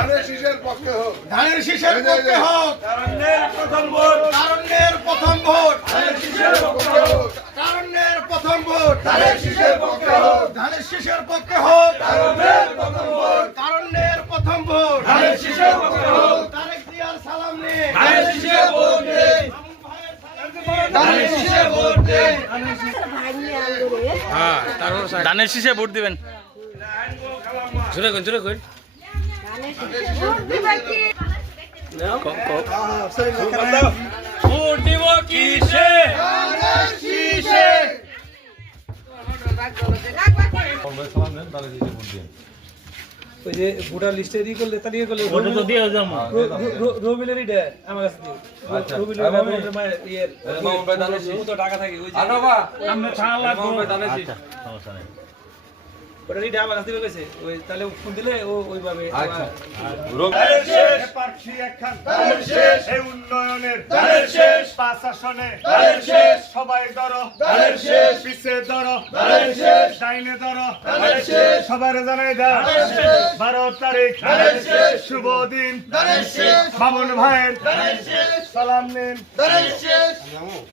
ধানের শীষের পক্ষে হোক। ধানের শীষের পক্ষে হোক। তারুণ্যের প্রথম ভোট। তারুণ্যের প্রথম ভোট। ধানের শীষের পক্ষে হোক। তারুণ্যের প্রথম ভোট। ধানের শীষের পক্ষে হোক। ধানের শীষের পক্ষে হোক। তারুণ্যের প্রথম ভোট। তারুণ্যের প্রথম ভোট। ধানের শীষের পক্ষে হোক। তারেক জিয়ার সালাম নিয়ে ধানের শীষের ভোট দিন। ধানের শীষে ভোট দিন। ধানের শীষে ভোট দিবেন। ভোট দিব কিসে? ধানের শীষে। ওই যে ভোটার লিস্টে দিয়ে করলে তালিকা করলে ভোটে তো দিয়ে যাবো। রবিলেরই দেয় আমার কাছে দিয়ে রবিলের ভোটের মায়ের ইয়ের তো টাকা থাকে ওই যে আমরা ছাড়া লাগবো। ওটা লিডে আমার কাছে দিয়ে গেছে ওই তাহলে ফোন দিলে ও ওইভাবে ধানের শেষ। প্রার্থী একখান। ধানের শেষ। এই উন্নয়নের। ধানের শেষ। 5 আসনে। ধানের শেষ। সবাই ধরো। ধানের শেষ। পিছে ধরো। ধানের শেষ। ডাইনে ধরো। ধানের শেষ। সবার জানাই দাও। ধানের শেষ। 12 তারিখ। ধানের শেষ। শুভ দিন। ধানের শেষ। মামুন ভাইয়ের। ধানের শেষ। সালাম নিন। ধানের শেষ।